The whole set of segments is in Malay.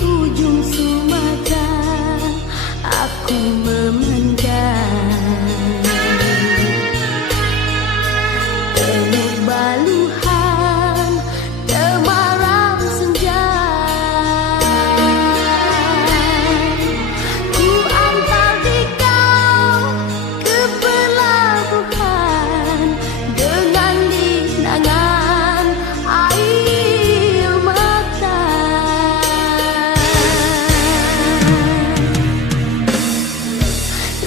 ujung Sumatera aku memandang teluk Baluhan temaram senja. Ku antar di kau ke pelabuhan dengan linangan air mata.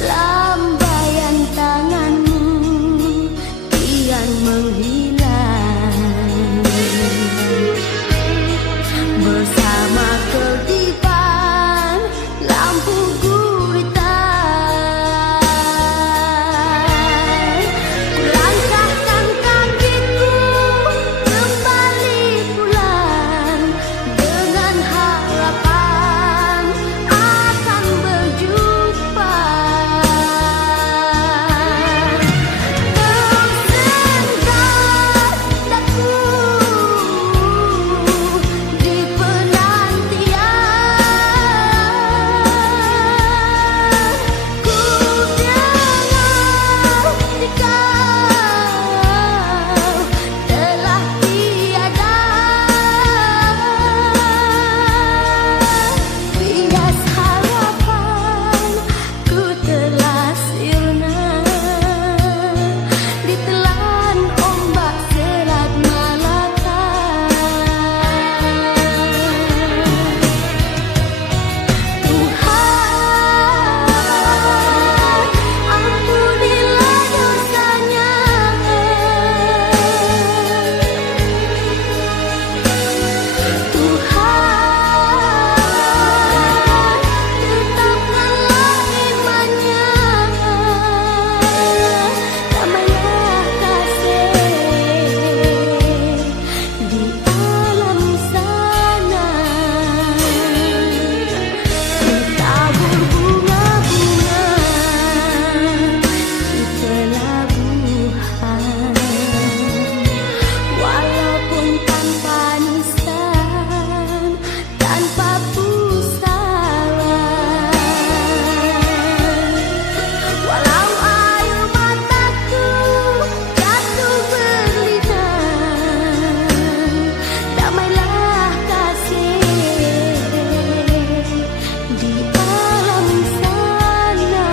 Lambaian tanganmu kian menghilang bersama kedipan lampu gurita. Kulangkahkan kakiku kembali pulang dengan harapan akan berjumpa. Tersendat daku di penantian. Ku dengar di kau telah tiada. Bias harapan ku telah sirna ditelan ombak Selat Malaka. Tuhan, ampunilah dosanya. Tuhan, tetapkanlah imannya. Damailah kasih di alam sana. Tabur bunga-bunga di pelabuhan, walaupun tanpa nisan, tanpa pusara. Walau air mataku jatuh berlinang, damailah kasih di alam sana.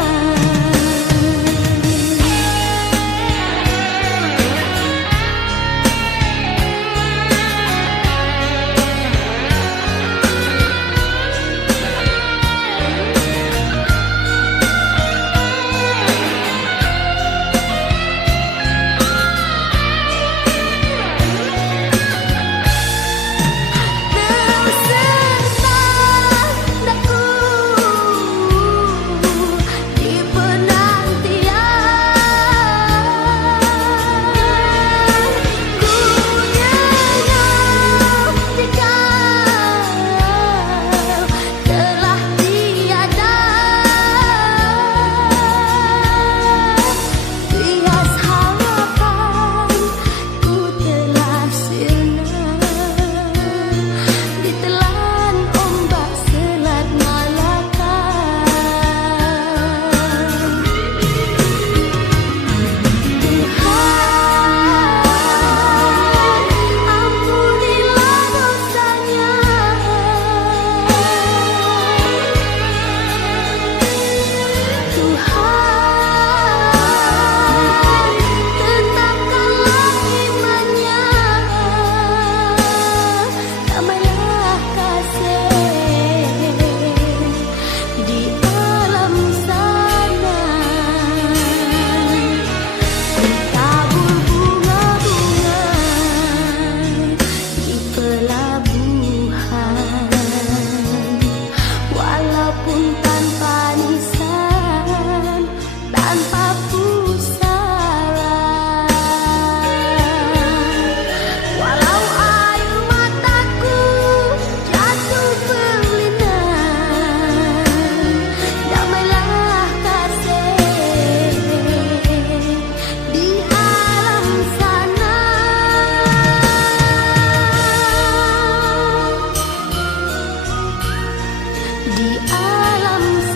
di alam